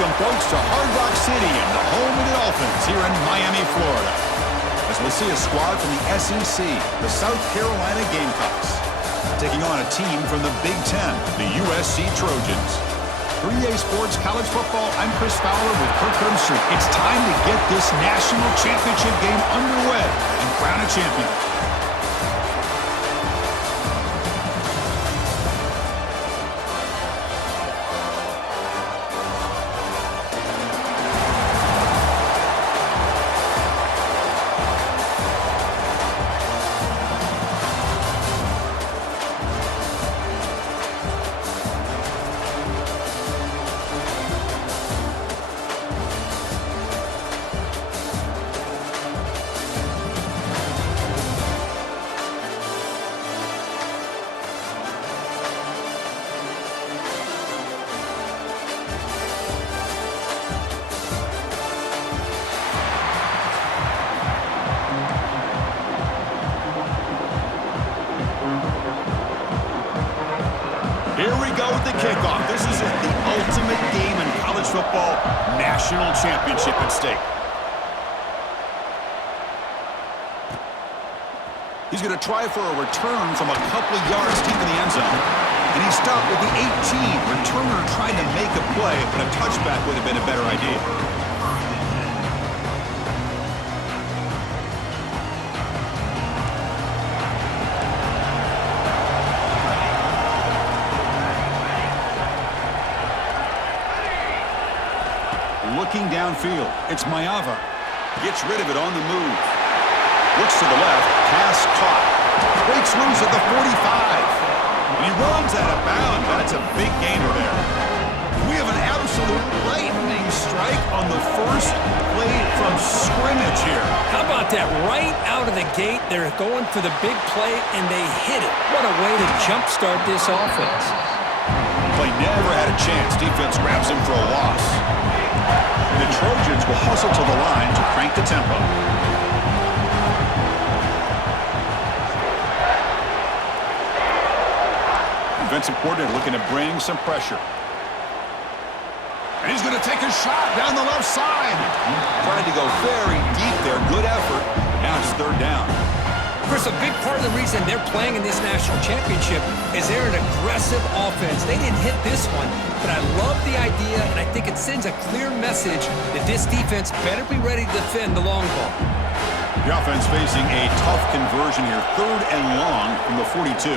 Welcome, folks, to Hard Rock City and the home of the Dolphins here in Miami, Florida. As we'll see a squad from the SEC, the South Carolina Gamecocks, taking on a team from the Big Ten, the USC Trojans. For EA Sports College Football, I'm Chris Fowler with Kirk Herbstreit. It's time to get this national championship game underway and crown a champion. Here we go with the kickoff. This is it, the ultimate game in college football, national championship at stake. He's going to try for a return from a couple of yards deep in the end zone. And he stopped with the 18. Returner trying to make a play, but a touchback would have been a better idea. Looking downfield, it's Mayava. Gets rid of it on the move. Looks to the left, pass caught. Breaks loose at the 45. And he runs out of bounds. That's a big gainer there. We have an absolute lightning strike on the first play from scrimmage here. How about that? Right out of the gate, they're going for the big play, and they hit it. What a way to jumpstart this offense. Play never had a chance. Defense grabs him for a loss. The Trojans will hustle to the line to crank the tempo. Defensive coordinator looking to bring some pressure. And he's going to take a shot down the left side. Trying to go very deep there. Good effort. Now it's third down. Chris, a big part of the reason they're playing in this national championship is they're an aggressive offense. They didn't hit this one, but I love the idea, and I think it sends a clear message that this defense better be ready to defend the long ball. The offense facing a tough conversion here. Third and long from the 42.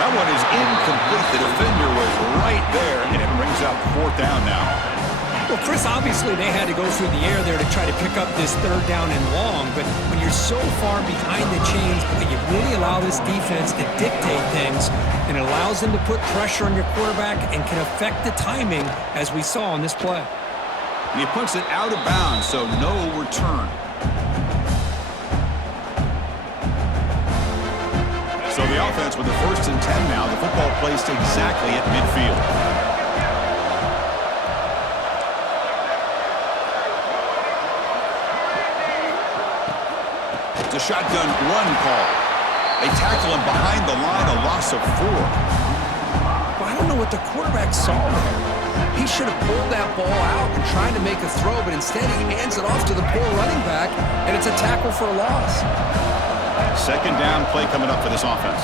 That one is incomplete. The defender was right there, and it brings up fourth down now. Well, Chris, obviously they had to go through the air there to try to pick up this third down and long, but when you're so far behind the chains, you really allow this defense to dictate things, and it allows them to put pressure on your quarterback and can affect the timing, as we saw on this play. And he puts it out of bounds, so no return. So the offense with the 1st and 10 now. The football placed exactly at midfield. It's a shotgun run call. They tackle him behind the line, a loss of 4. Well, I don't know what the quarterback saw there. He should have pulled that ball out and tried to make a throw, but instead he hands it off to the poor running back, and it's a tackle for a loss. Second down play coming up for this offense.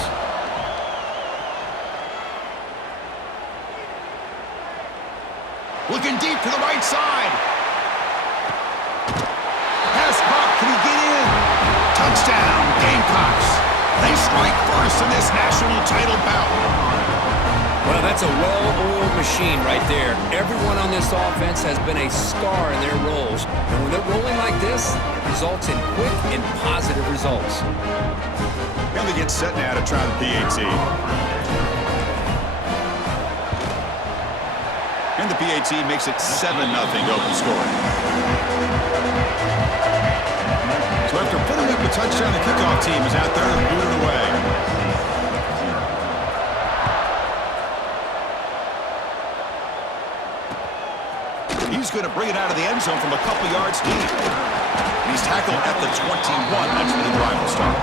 Looking deep to the right side. Pass caught. Can he get in? Touchdown, Gamecocks. They strike first in this national title bout. Well, that's a well-oiled machine right there. Everyone on this offense has been a star in their roles. And when they're rolling like this, it results in quick and positive results. Going to get set now to try the PAT. And the PAT makes it 7-0 open scoring. So after putting up a touchdown, the kickoff team is out there and boot it away. He's going to bring it out of the end zone from a couple yards deep. And he's tackled at the 21. That's where the drive will start.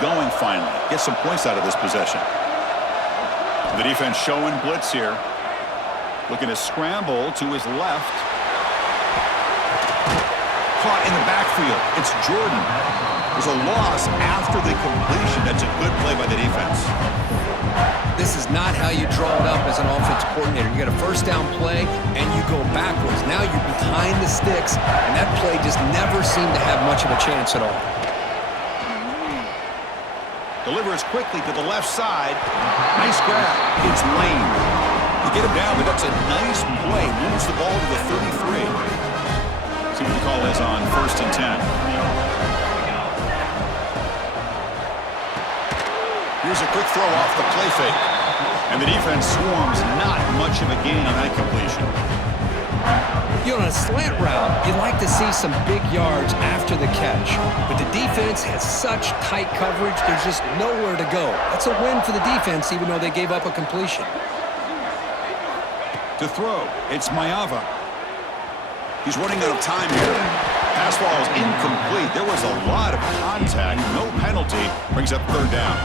going finally. Get some points out of this possession. The defense showing blitz here. Looking to scramble to his left. Caught in the backfield. It's Jordan. There's a loss after the completion. That's a good play by the defense. This is not how you draw it up as an offensive coordinator. You get a first down play, and you go backwards. Now you're behind the sticks, and that play just never seemed to have much of a chance at all. Delivers quickly to the left side. Nice grab. It's Lane. You get him down, but that's a nice play. Moves the ball to the 33. See what the call is on 1st and 10. Here's a quick throw off the play fake. And the defense swarms. Not much of a gain on that completion. You know, on a slant route, you'd like to see some big yards after the catch. But the defense has such tight coverage, there's just nowhere to go. That's a win for the defense, even though they gave up a completion. To throw, it's Mayava. He's running out of time here. Pass ball is incomplete. There was a lot of contact. No penalty. Brings up 3rd down.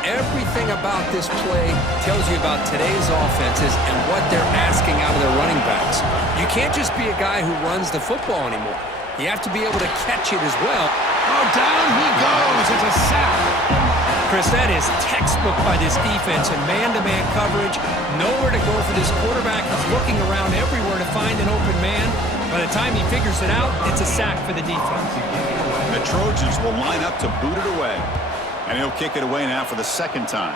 Everything about this play tells you about today's offenses and what they're asking out of their running backs. You can't just be a guy who runs the football anymore. You have to be able to catch it as well. Oh, down he goes. It's a sack. Chris, that is textbook by this defense in man-to-man coverage. Nowhere to go for this quarterback. He's looking around everywhere to find an open man. By the time he figures it out, it's a sack for the defense. The Trojans will line up to boot it away. And he'll kick it away now for the 2nd time.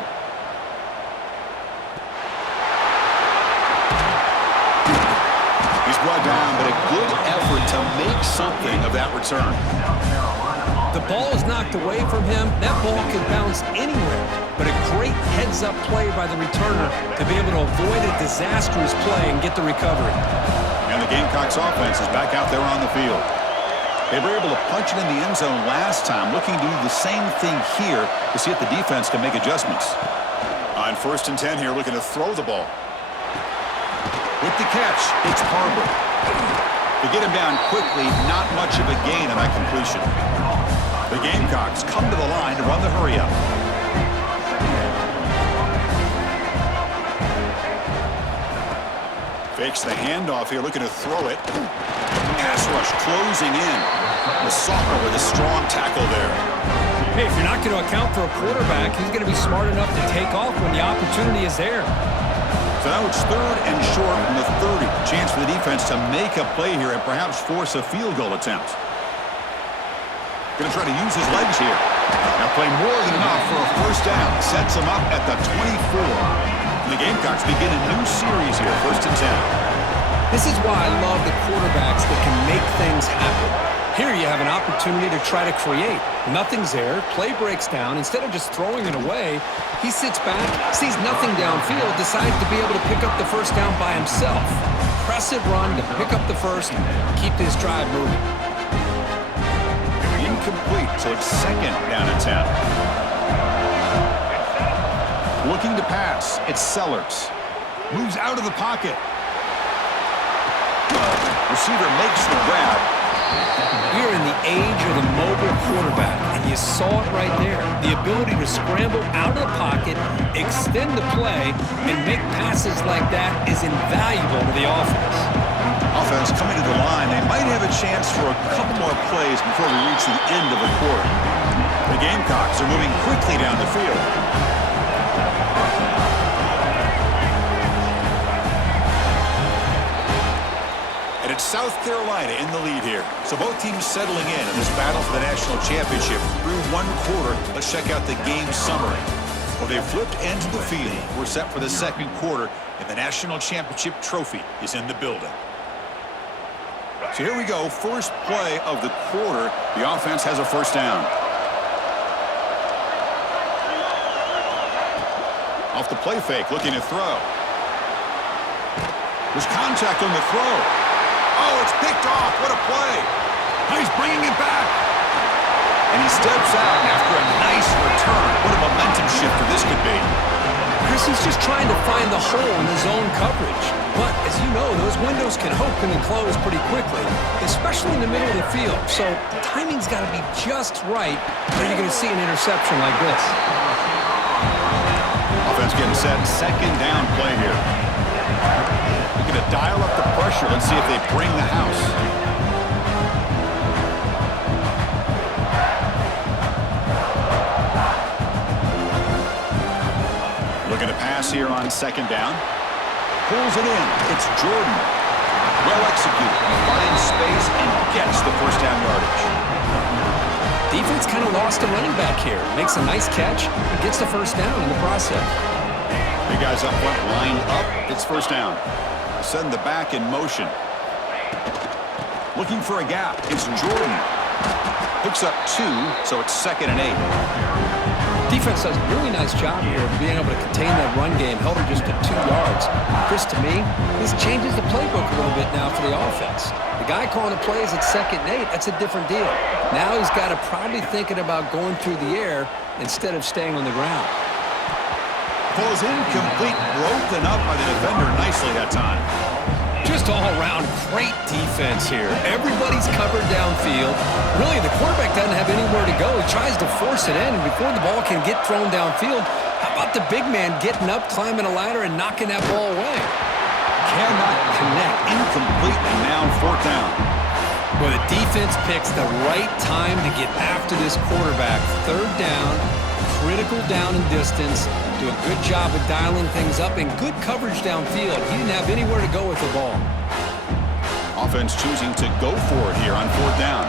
He's brought down, but a good effort to make something of that return. The ball is knocked away from him. That ball can bounce anywhere. But a great heads-up play by the returner to be able to avoid a disastrous play and get the recovery. And the Gamecocks offense is back out there on the field. They were able to punch it in the end zone last time, looking to do the same thing here to see if the defense can make adjustments. On 1st and 10 here, looking to throw the ball. With the catch, it's Harbor. To get him down quickly, not much of a gain on that completion. The Gamecocks come to the line to run the hurry-up. Fakes the handoff here, looking to throw it. Pass rush closing in. The soccer with a strong tackle there. Hey, if you're not going to account for a quarterback, he's going to be smart enough to take off when the opportunity is there. So now it's 3rd and short from the 30. Chance for the defense to make a play here and perhaps force a field goal attempt. Going to try to use his legs here. Now play more than enough for a 1st down. Sets him up at the 24. And the Gamecocks begin a new series here, 1st and 10. This is why I love the quarterbacks that can make things happen. Here you have an opportunity to try to create. Nothing's there, play breaks down. Instead of just throwing it away, he sits back, sees nothing downfield, decides to be able to pick up the 1st down by himself. Impressive run to pick up the 1st and keep this drive moving. Incomplete, so it's 2nd down and 10. Looking to pass, it's Sellers. Moves out of the pocket. Receiver makes the grab. We're in the age of the mobile quarterback, and you saw it right there. The ability to scramble out of the pocket, extend the play, and make passes like that is invaluable to the offense. Offense coming to the line. They might have a chance for a couple more plays before we reach the end of the quarter. The Gamecocks are moving quickly down the field. And it's South Carolina in the lead here. So both teams settling in this battle for the national championship through 1 quarter. Let's check out the game summary. Well, they flipped ends of the field. We're set for the 2nd quarter, and the national championship trophy is in the building. So here we go. First play of the quarter. The offense has a 1st down. Off the play fake, looking to throw. There's contact on the throw. Oh, it's picked off. What a play. He's bringing it back. And he steps out after a nice return. What a momentum shifter this could be. Chris, he's just trying to find the hole in his own coverage. But as you know, those windows can open and close pretty quickly, especially in the middle of the field. So timing's got to be just right, or you're going to see an interception like this. Offense getting set. Second down play here. We're going to dial up the pressure. Let's see if they bring the house. Looking to pass here on second down. Pulls it in. It's Jordan. Well executed. Finds space and gets the first down yardage. Defense kind of lost a running back here. Makes a nice catch and gets the first down in the process. Big guys up front, line up. It's first down. Send the back in motion. Looking for a gap. It's Jordan. Picks up 2, so it's 2nd and 8. Defense does a really nice job here of being able to contain that run game. Held her just to 2 yards. Chris, to me, this changes the playbook a little bit now for the offense. The guy calling the plays at 2nd and 8, that's a different deal. Now he's got to probably thinking about going through the air instead of staying on the ground. Pulls incomplete, broken up by the defender nicely that time. Just all around great defense here. Everybody's covered downfield. Really, the quarterback doesn't have anywhere to go. He tries to force it in, and before the ball can get thrown downfield, how about the big man getting up, climbing a ladder, and knocking that ball away? Cannot connect. Incomplete, and now 4th down. Well, the defense picks the right time to get after this quarterback. 3rd down, critical down and distance. Do a good job of dialing things up and good coverage downfield. He didn't have anywhere to go with the ball. Offense choosing to go for it here on 4th down.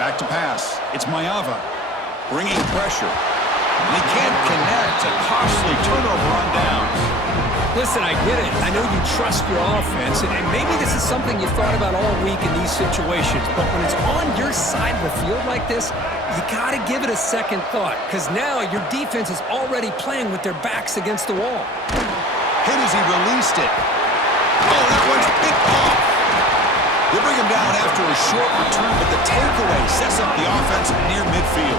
Back to pass. It's Mayava. Bringing pressure. And he can't connect. A costly turnover on downs. Listen, I get it. I know you trust your offense, and maybe this is something you thought about all week in these situations, but when it's on your side of the field like this, you got to give it a second thought, because now your defense is already playing with their backs against the wall. Hit as he released it. Oh, that one's picked off. They bring him down after a short return, but the takeaway sets up the offense near midfield.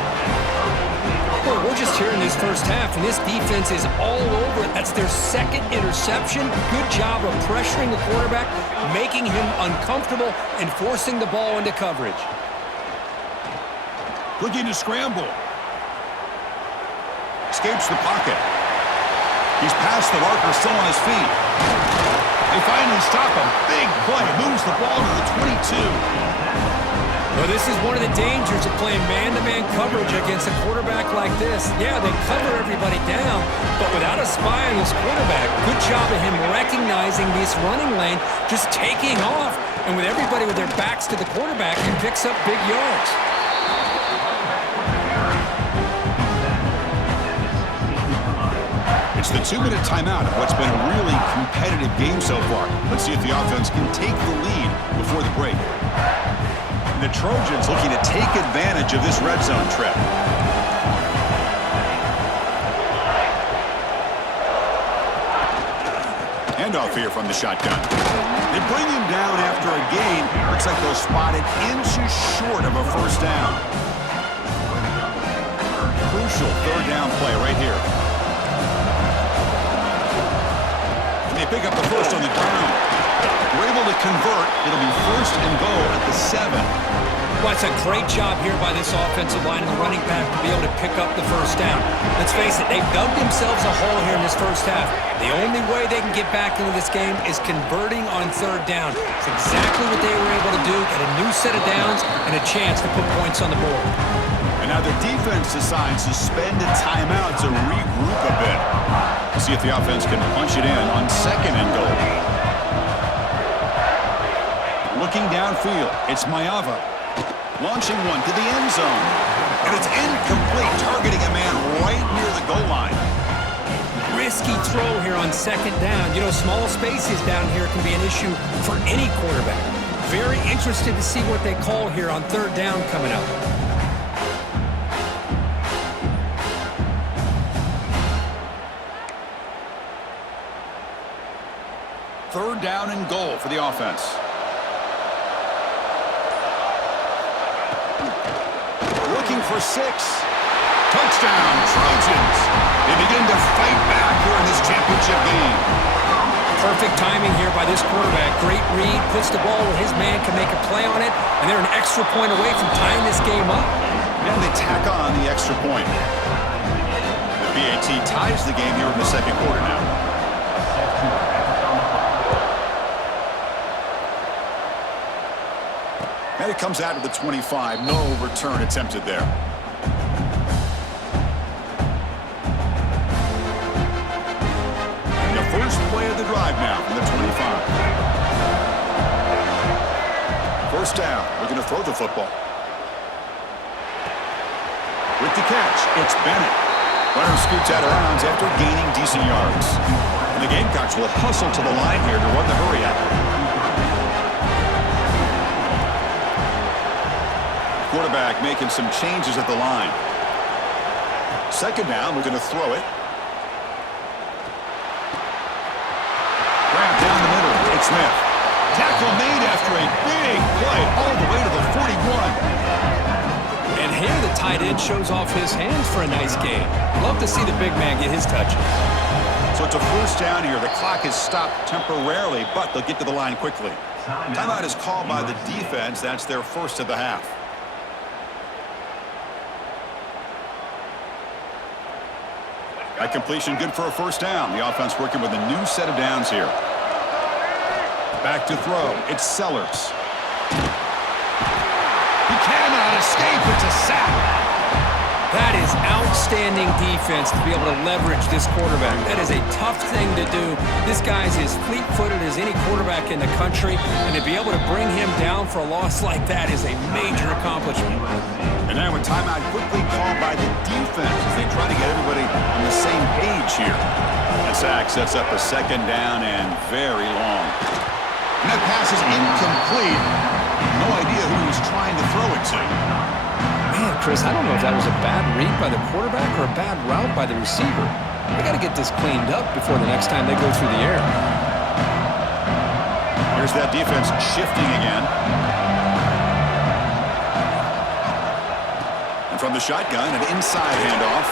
Boy, we're just here in this first half, and this defense is all over it. That's their 2nd interception. Good job of pressuring the quarterback, making him uncomfortable, and forcing the ball into coverage. Looking to scramble. Escapes the pocket. He's past the marker, still on his feet. They finally stop him. Big play. Moves the ball to the 22. Well, this is one of the dangers of playing man-to-man coverage against a quarterback like this. Yeah, they cover everybody down, but without a spy on this quarterback, good job of him recognizing this running lane, just taking off, and with everybody with their backs to the quarterback, he picks up big yards. It's the 2-minute timeout of what's been a really competitive game so far. Let's see if the offense can take the lead before the break. The Trojans looking to take advantage of this red zone trip. Handoff here from the shotgun. They bring him down after a gain. Looks like they'll spot it inches short of a first down. Crucial 3rd down play right here. And they pick up the first on the ground. We're able to convert. It'll be 1st and goal at the 7. Well, it's a great job here by this offensive line and the running back to be able to pick up the first down. Let's face it, they've dug themselves a hole here in this first half. The only way they can get back into this game is converting on 3rd down. It's exactly what they were able to do, get a new set of downs and a chance to put points on the board. And now the defense decides to spend a timeout to regroup a bit. See if the offense can punch it in on 2nd and goal. Looking downfield, it's Mayava. Launching one to the end zone. And it's incomplete, targeting a man right near the goal line. Risky throw here on 2nd down. You know, small spaces down here can be an issue for any quarterback. Very interested to see what they call here on 3rd down coming up. Third down and goal for the offense. Looking for 6. Touchdown, Trojans. They begin to fight back here in this championship game. Perfect timing here by this quarterback. Great read, puts the ball where his man can make a play on it, and they're an extra point away from tying this game up. And they tack on the extra point. The PAT ties the game here in the second quarter now. And it comes out to the 25. No return attempted there. And the first play of the drive now from the 25. First down. Looking to throw the football. With the catch, it's Bennett. Runner scoots out of bounds after gaining decent yards. And the Gamecocks will hustle to the line here to run the hurry out. Quarterback making some changes at the line. Second down, we're going to throw it. Grab down the middle, it's Smith. Tackle made after a big play all the way to the 41. And here the tight end shows off his hands for a nice game. Love to see the big man get his touches. So it's a first down here. The clock is stopped temporarily, but they'll get to the line quickly. Timeout is called by the defense. That's their first of the half. That completion good for a first down. The offense working with a new set of downs here. Back to throw. It's Sellers. He cannot escape. It's a sack. That is outstanding defense to be able to leverage this quarterback. That is a tough thing to do. This guy's as fleet-footed as any quarterback in the country, and to be able to bring him down for a loss like that is a major accomplishment. And now a timeout quickly called by the defense as they try to get everybody on the same page here. The sack sets up a second down and very long. And that pass is incomplete. No idea who he's trying to throw it to. Man, Chris, I don't know if that was a bad read by the quarterback or a bad route by the receiver. They got to get this cleaned up before the next time they go through the air. Here's that defense shifting again. And from the shotgun, an inside handoff.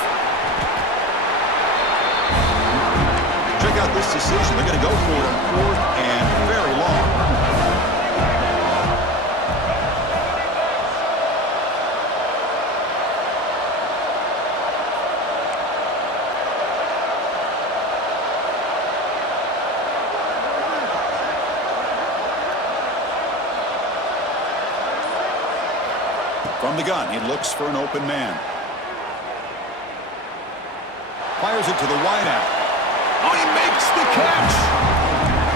Check out this decision. They're going to go for it on fourth and very long. From the gun, he looks for an open man. Fires it to the wideout. Oh, he makes the catch!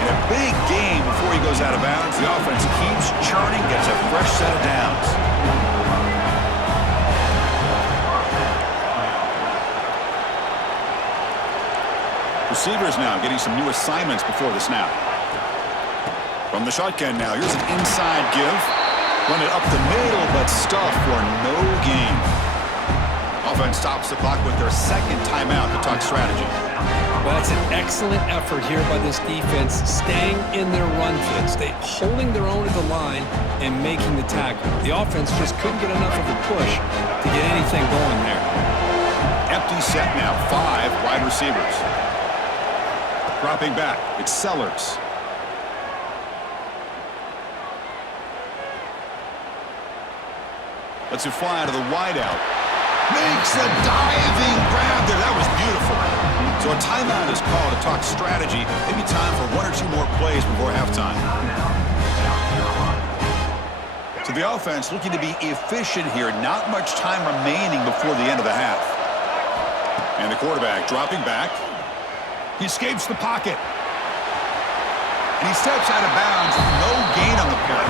In a big game before he goes out of bounds, the offense keeps churning, gets a fresh set of downs. Receivers now getting some new assignments before the snap. From the shotgun now, here's an inside give. Run it up the middle, but stuffed for no gain. Offense stops the clock with their second timeout to talk strategy. Well, that's an excellent effort here by this defense, staying in their run fits. They holding their own at the line and making the tackle. The offense just couldn't get enough of a push to get anything going there. Empty set now, 5 wide receivers. Dropping back, it's Sellers. Lets it fly out of the wideout. Makes a diving grab there. That was beautiful. So a timeout is called to talk strategy. Maybe time for 1 or 2 more plays before halftime. So the offense looking to be efficient here. Not much time remaining before the end of the half. And the quarterback dropping back. He escapes the pocket. And he steps out of bounds. No gain on the play.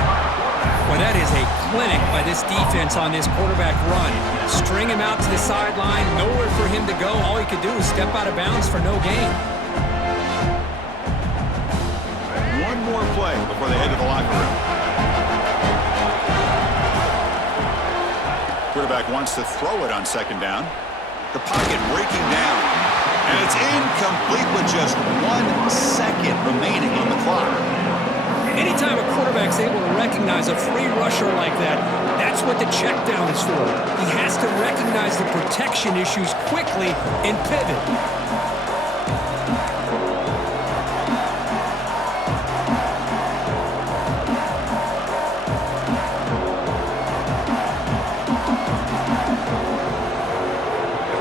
Well, that is a clinic by this defense on this quarterback run. String him out to the sideline, nowhere for him to go. All he could do is step out of bounds for no gain. One more play before they head to the locker room. Quarterback wants to throw it on second down. The pocket breaking down. And it's incomplete with just 1 second remaining on the clock. Anytime a quarterback's able to recognize a free rusher like that, that's what the check down is for. He has has to recognize the protection issues quickly and pivot.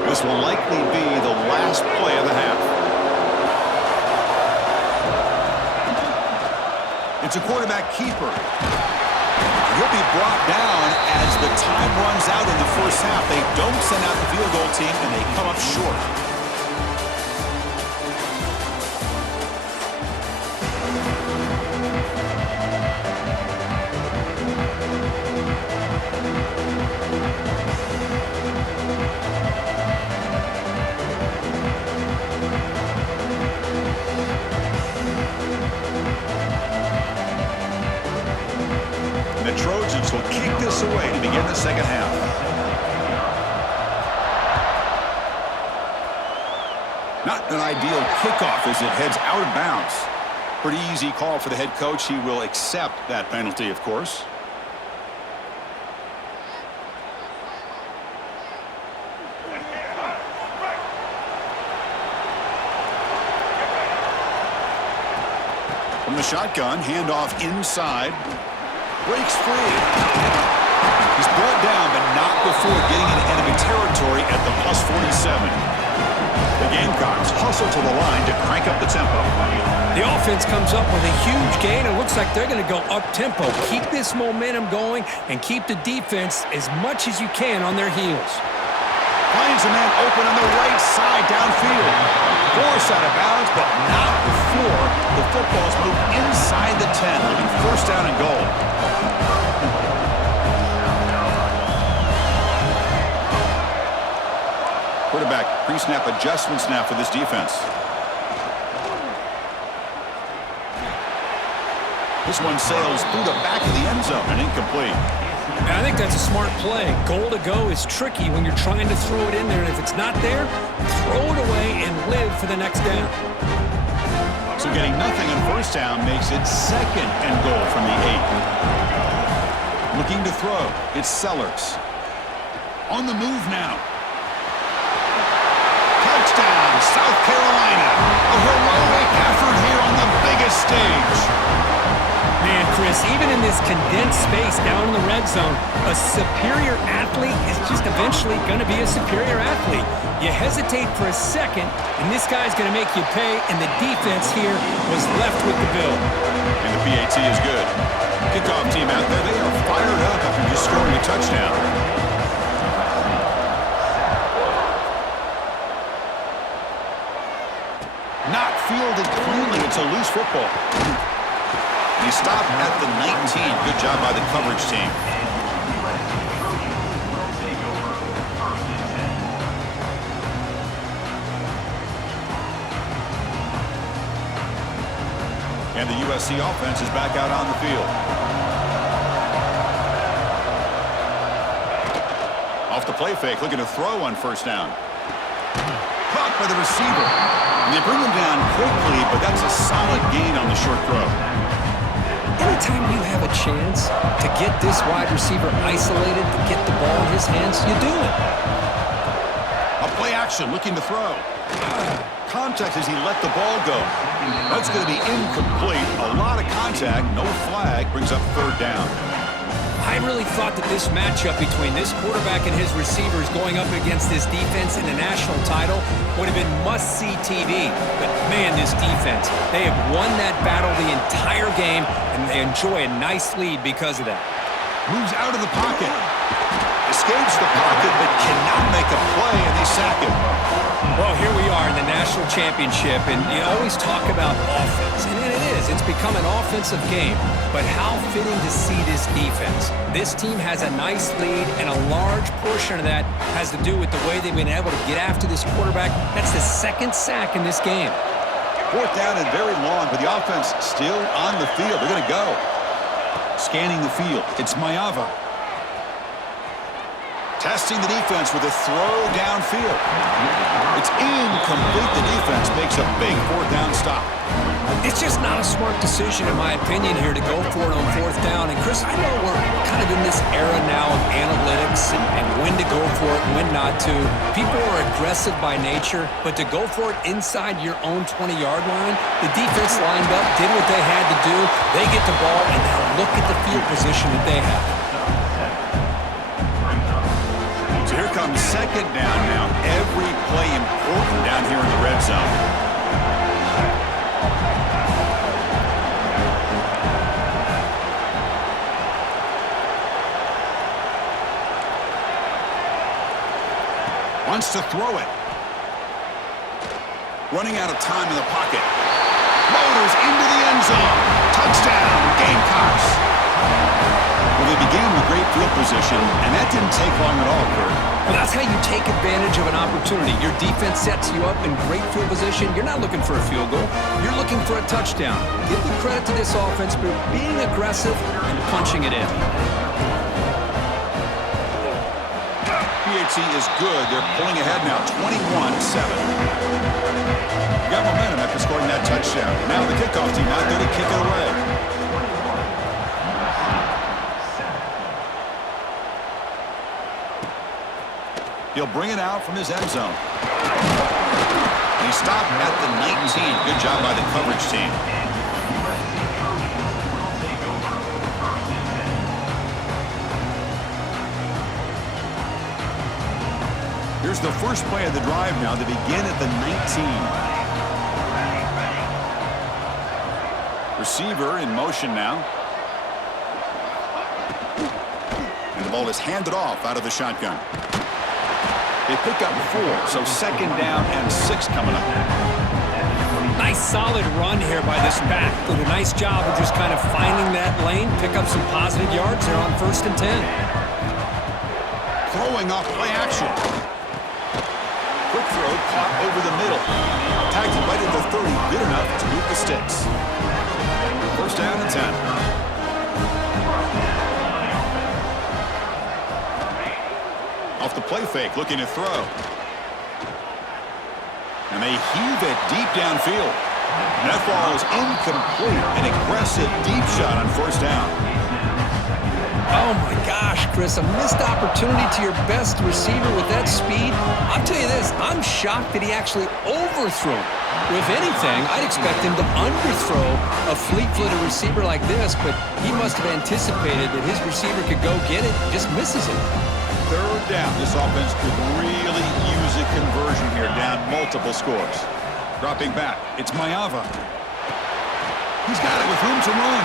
This will likely be the last play of the half. It's a quarterback keeper. He'll be brought down as the time runs out in the first half. They don't send out the field goal team, and they come up short. The Trojans will kick this away to begin the second half. Not an ideal kickoff as it heads out of bounds. Pretty easy call for the head coach. He will accept that penalty, of course. From the shotgun, handoff inside. Breaks free. He's brought down, but not before getting into enemy territory at the +47. The Gamecocks hustle to the line to crank up the tempo. The offense comes up with a huge gain. It looks like they're going to go up-tempo. Keep this momentum going and keep the defense as much as you can on their heels. Finds a man open on the right side downfield. Forced out of bounds, but not before the football's moved inside the 10, leaving first down and goal. Quarterback pre-snap adjustments now for this defense. This one sails through the back of the end zone and incomplete. I think that's a smart play. Goal to go is tricky when you're trying to throw it in there, and if it's not there, throw it away and live for the next down. So getting nothing on first down makes it second and goal from the 8. Looking to throw, it's Sellers. On the move now. Touchdown, South Carolina. A heroic effort here on the biggest stage. Man, Chris, even in this condensed space down in the red zone, a superior athlete is just eventually going to be a superior athlete. You hesitate for a second, and this guy's going to make you pay, and the defense here was left with the bill. And the PAT is good. Kickoff team out there, they are fired up after just scoring a touchdown. Not fielded cleanly. It's a loose football. He stopped at the 19. Good job by the coverage team. And the USC offense is back out on the field. Off the play fake, looking to throw on first down. Caught by the receiver. And they bring him down quickly, but that's a solid gain on the short throw. Anytime you have a chance to get this wide receiver isolated, to get the ball in his hands, you do it. A play action, looking to throw. Contact as he let the ball go. That's going to be incomplete. A lot of contact, no flag, brings up third down. I really thought that this matchup between this quarterback and his receivers going up against this defense in the national title would have been must-see TV. But, man, this defense, they have won that battle the entire game, and they enjoy a nice lead because of that. Moves out of the pocket. Escapes the pocket, but cannot make a play, and they sack him. Well, here we are in the national championship, and you always talk about offense, and it is. It's become an offensive game. But how fitting to see this defense. This team has a nice lead, and a large portion of that has to do with the way they've been able to get after this quarterback. That's the second sack in this game. Fourth down and very long, but the offense still on the field. They're going to go. Scanning the field. It's Mayava. Testing the defense with a throw downfield. It's incomplete. The defense makes a big fourth down stop. It's just not a smart decision, in my opinion, here to go for it on fourth down. And, Chris, I know we're kind of in this era now of analytics and when to go for for it and when not to. People are aggressive by nature, but to go for it inside your own 20-yard line, the defense lined up, did what they had to do. They get the ball, and now look at the field position that they have. So here comes second down now. Every play important down here in the red zone. Wants to throw it. Running out of time in the pocket. Motors into the end zone. Touchdown, Gamecocks. Well, they began with great field position, and that didn't take long at all, Kurt. Well, that's how you take advantage of an opportunity. Your defense sets you up in great field position. You're not looking for a field goal. You're looking for a touchdown. Give the credit to this offense for being aggressive and punching it in. PHC is good. They're pulling ahead now, 21-7. Got momentum after scoring that touchdown. Now the kickoff team out there to kick it away. He'll bring it out from his end zone. He stopped at the 19. Good job by the coverage team. Here's the first play of the drive now. They begin at the 19. Receiver in motion now. And the ball is handed off out of the shotgun. They pick up 4, so second down and 6 coming up. Nice solid run here by this back. Did a nice job of just kind of finding that lane, pick up some positive yards there on 1st and 10. Throwing off play action. Quick throw caught over the middle. Tagged right at the 30, good enough to move the sticks. 1st down and 10. Off the play fake, looking to throw. And they heave it deep downfield. And that ball is incomplete. An aggressive deep shot on 1st down. Oh my gosh, Chris, a missed opportunity to your best receiver with that speed. I'll tell you this, I'm shocked that he actually overthrew. If anything, I'd expect him to underthrow a fleet-footed receiver like this, but he must have anticipated that his receiver could go get it, just misses it. 3rd down. This offense could really use a conversion here, down multiple scores. Dropping back, it's Mayava. He's got it with room to run.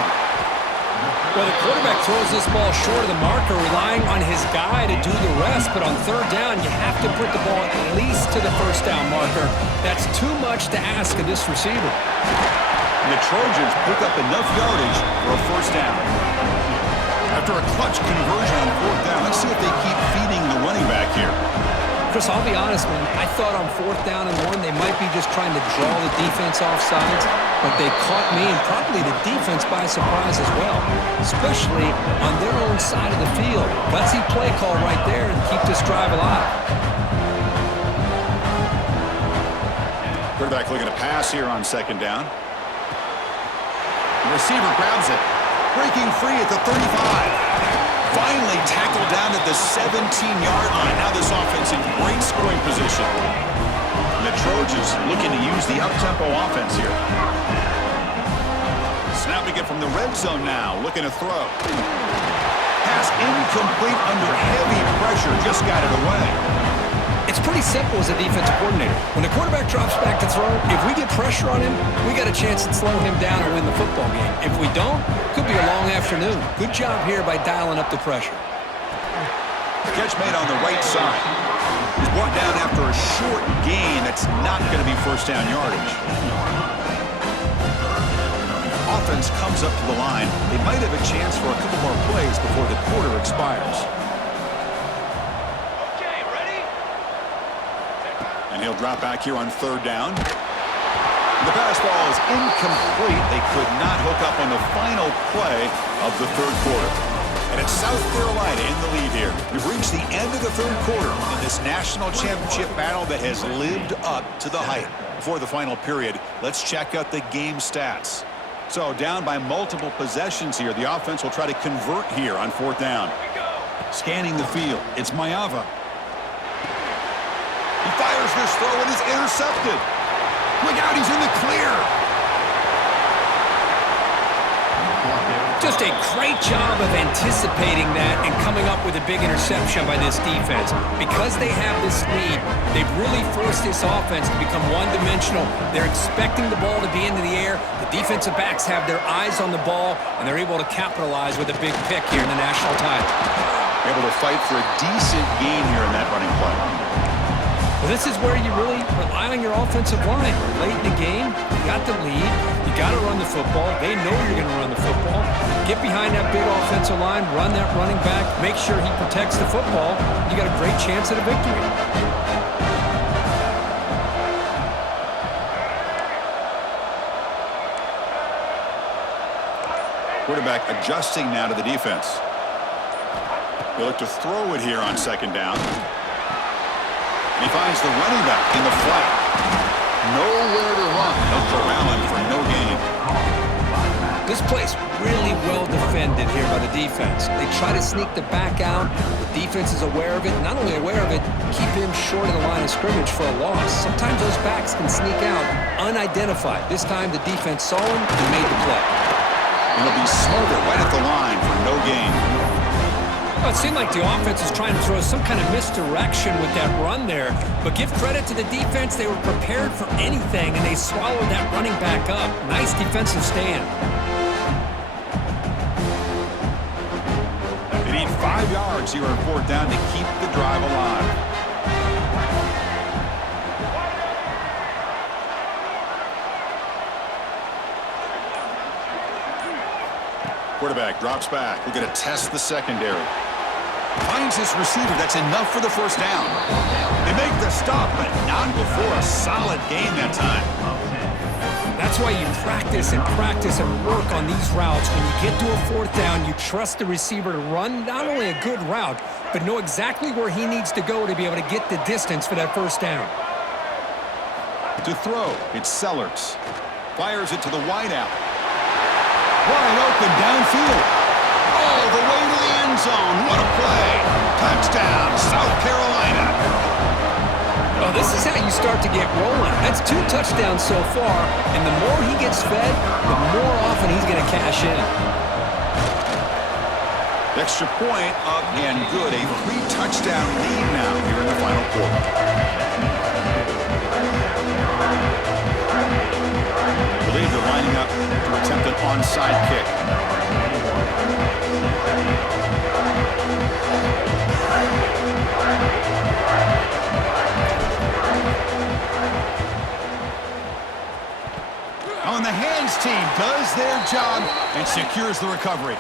Well, the quarterback throws this ball short of the marker, relying on his guy to do the rest. But on 3rd down, you have to put the ball at least to the 1st down marker. That's too much to ask of this receiver. And the Trojans pick up enough yardage for a 1st down. After a clutch conversion on 4th down, let's see if they keep feeding the running back here. Chris, I'll be honest, man. I thought on 4th down and 1, they might be just trying to draw the defense off sides, but they caught me and probably the defense by surprise as well, especially on their own side of the field. Gutsy play call right there and keep this drive alive. Quarterback looking to pass here on 2nd down. The receiver grabs it, breaking free at the 35. Finally tackled down at the 17-yard line. Now this offense in great scoring position. And the Trojans looking to use the up-tempo offense here. Snapping it from the red zone now, looking to throw. Pass incomplete under heavy pressure, just got it away. It's pretty simple as a defensive coordinator. When the quarterback drops back to throw, if we get pressure on him, we got a chance to slow him down and win the football game. If we don't, could be a long afternoon. Good job here by dialing up the pressure. Catch made on the right side. He's brought down after a short gain. That's not going to be 1st down yardage. Offense comes up to the line. They might have a chance for a couple more plays before the quarter expires. And he'll drop back here on 3rd down. The pass ball is incomplete. They could not hook up on the final play of the 3rd quarter. And it's South Carolina in the lead here. We've reached the end of the 3rd quarter in this national championship battle that has lived up to the hype. Before the final period, let's check out the game stats. So down by multiple possessions here. The offense will try to convert here on 4th down. Scanning the field, it's Mayava. He fires this throw and is intercepted. Look out, he's in the clear. Just a great job of anticipating that and coming up with a big interception by this defense. Because they have this lead, they've really forced this offense to become one-dimensional. They're expecting the ball to be into the air. The defensive backs have their eyes on the ball, and they're able to capitalize with a big pick here in the national title. Able to fight for a decent gain here in that running play. Well, this is where you really rely on your offensive line. Late in the game, you got the lead. You got to run the football. They know you're going to run the football. Get behind that big offensive line, run that running back, make sure he protects the football. You got a great chance at a victory. Quarterback adjusting now to the defense. They look to throw it here on second down. And he finds the running back in the flat. Nowhere to run. They'll corral him for no gain. This play's really well defended here by the defense. They try to sneak the back out. The defense is aware of it. Not only aware of it, keep him short of the line of scrimmage for a loss. Sometimes those backs can sneak out unidentified. This time the defense saw him and made the play. And he'll be smothered right at the line for no gain. Well, it seemed like the offense was trying to throw some kind of misdirection with that run there. But give credit to the defense. They were prepared for anything, and they swallowed that running back up. Nice defensive stand. They need 5 yards here on fourth down to keep the drive alive. Quarterback drops back. We're going to test the secondary. Finds his receiver. That's enough for the first down. They make the stop, but not before a solid gain that time. That's why you practice and practice and work on these routes. When you get to a fourth down, you trust the receiver to run not only a good route, but know exactly where he needs to go to be able to get the distance for that first down. To throw, it's Sellers. Fires it to the wideout. Wide open downfield. All the way to the end zone. What a play. Touchdown, South Carolina. Well, this is how you start to get rolling. That's 2 touchdowns so far, and the more he gets fed, the more often he's going to cash in. Extra point up and good. A 3-touchdown lead now here in the final quarter. I believe they're lining up to attempt an onside kick. On the hands team does their job and secures the recovery.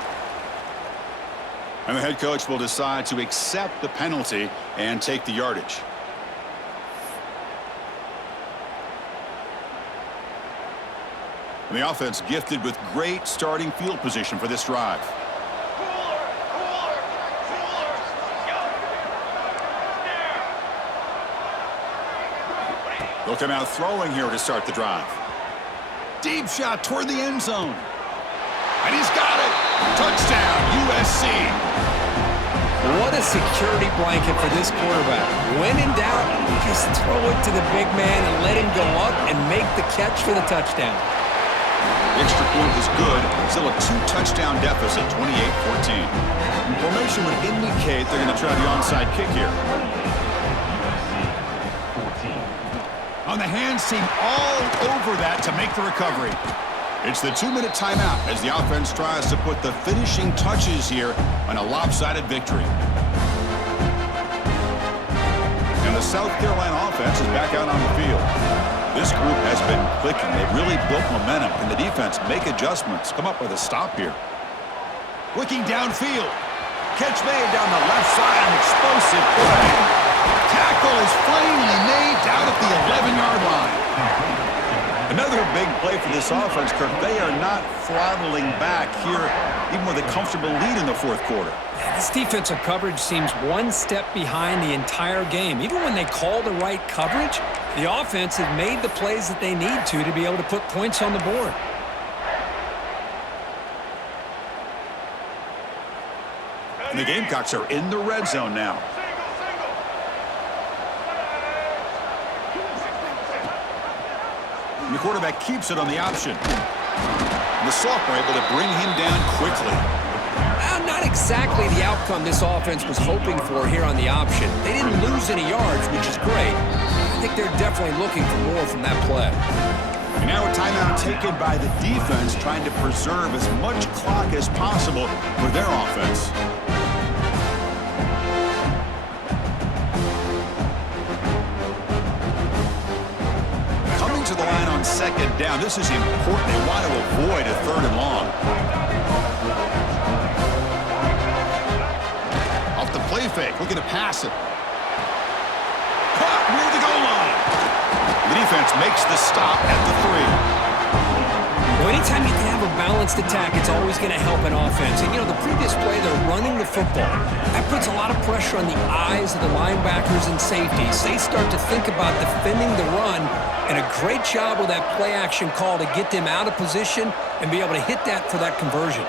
And the head coach will decide to accept the penalty and take the yardage. And the offense gifted with great starting field position for this drive. They'll come out throwing here to start the drive. Deep shot toward the end zone. And he's got it. Touchdown, USC. What a security blanket for this quarterback. When in doubt, just throw it to the big man and let him go up and make the catch for the touchdown. Extra point is good. Still a 2-touchdown deficit, 28-14. Formation would indicate they're going to try the onside kick here. On the hands team, all over that to make the recovery. It's the 2-minute timeout as the offense tries to put the finishing touches here on a lopsided victory. And the South Carolina offense is back out on the field. This group has been clicking. They've really built momentum. Can the defense make adjustments? Come up with a stop here. Looking downfield. Catch made down the left side. An explosive play. Tackle is finally made down at the 11-yard line. Another big play for this offense, Kirk. They are not throttling back here, even with a comfortable lead in the fourth quarter. This defensive coverage seems one step behind the entire game. Even when they call the right coverage, the offense has made the plays that they need to be able to put points on the board. And the Gamecocks are in the red zone now. And the quarterback keeps it on the option. And the sophomore able to bring him down quickly. Not exactly the outcome this offense was hoping for here on the option. They didn't lose any yards, which is great. I think they're definitely looking for more from that play. And now a timeout taken by the defense, trying to preserve as much clock as possible for their offense. Coming to the line on second down, this is important. They want to avoid a third and long. Off the play fake, looking to pass it. Caught near the goal line. The defense makes the stop at the 3. Well, anytime you can have a balanced attack, it's always going to help an offense. And, you know, the previous play, they're running the football. That puts a lot of pressure on the eyes of the linebackers and safeties. They start to think about defending the run, and a great job with that play action call to get them out of position and be able to hit that for that conversion.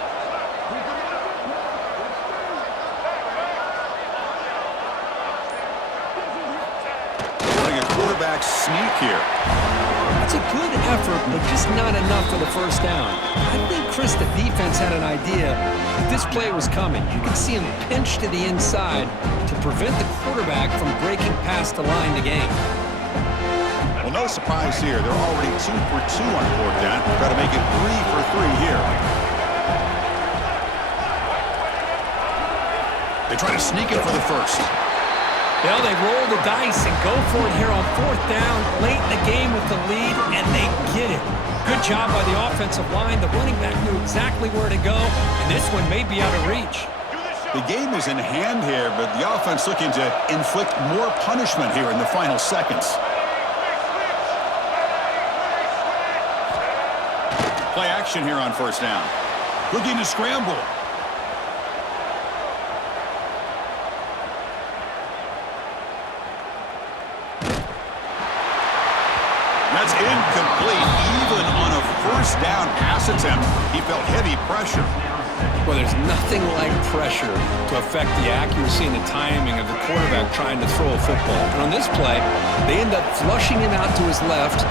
Sneak here. That's a good effort, but just not enough for the first down. I think, Chris, the defense had an idea that this play was coming. You could see him pinch to the inside to prevent the quarterback from breaking past the line to gain. Well, no surprise here. They're already 2 for 2 on 4th down. Try to make it 3 for 3 here. They try to sneak it for the first. Well, they roll the dice and go for it here on 4th down, late in the game with the lead, and they get it. Good job by the offensive line. The running back knew exactly where to go, and this one may be out of reach. The game is in hand here, but the offense looking to inflict more punishment here in the final seconds. Play action here on 1st down. Looking to scramble. That's incomplete. Even on a 1st down pass attempt, he felt heavy pressure. Well, there's nothing like pressure to affect the accuracy and the timing of the quarterback trying to throw a football. And on this play, they end up flushing him out to his left,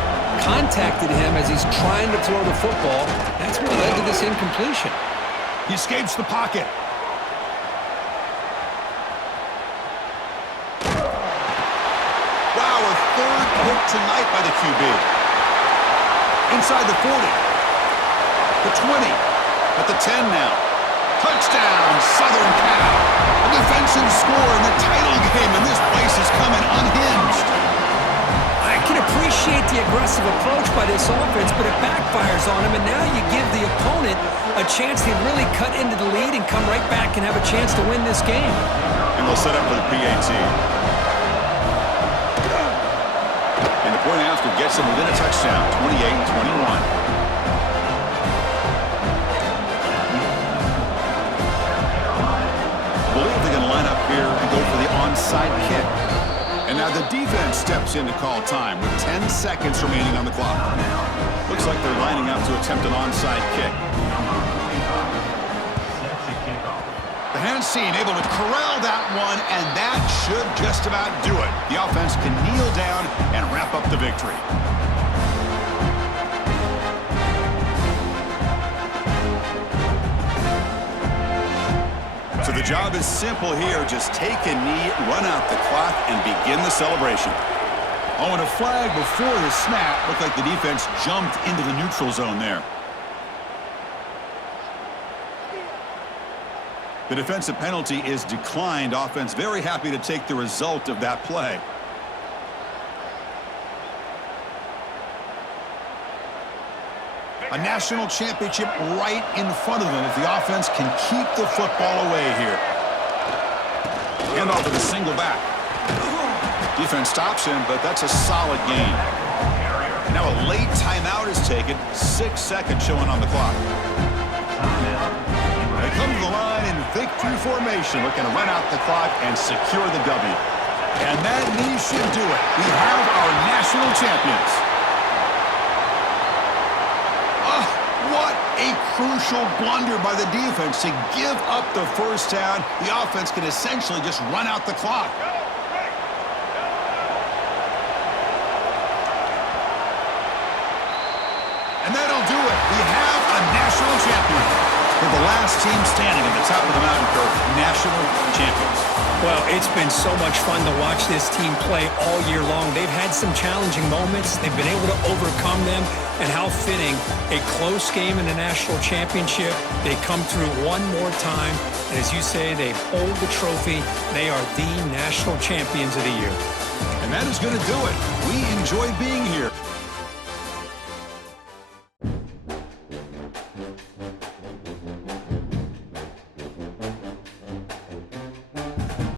contacted him as he's trying to throw the football. That's what led to this incompletion. He escapes the pocket. Wow, a 3rd pick tonight by the QB. Inside the 40. The 20. At the 10 now. Touchdown, Southern Cal. A defensive score in the title game, and this place is coming unhinged. I can appreciate the aggressive approach by this offense, but it backfires on him, and now you give the opponent a chance to really cut into the lead and come right back and have a chance to win this game. And they'll set up for the PAT. And the point after gets them within a touchdown, 28-21. Here and go for the onside kick. And now the defense steps in to call time with 10 seconds remaining on the clock. Looks like they're lining up to attempt an onside kick. The hands seen, able to corral that one, and that should just about do it. The offense can kneel down and wrap up the victory. So the job is simple here. Just take a knee, run out the clock, and begin the celebration. Oh, and a flag before the snap. Looked like the defense jumped into the neutral zone there. The defensive penalty is declined. Offense very happy to take the result of that play. A national championship right in front of them if the offense can keep the football away here. Hand off with a single back. Defense stops him, but that's a solid gain. Now a late timeout is taken. 6 seconds showing on the clock. They come to the line in victory formation, looking to run out the clock and secure the W. And that knee should do it. We have our national champions. What a crucial blunder by the defense to give up the 1st down. The offense can essentially just run out the clock. last team standing at the top of the mountain curve, national champions. Well, it's been so much fun to watch this team play all year long. They've had some challenging moments. They've been able to overcome them. And how fitting, a close game in the national championship. They come through one more time. And as you say, they hold the trophy. They are the national champions of the year. And that is going to do it. We enjoyed being here.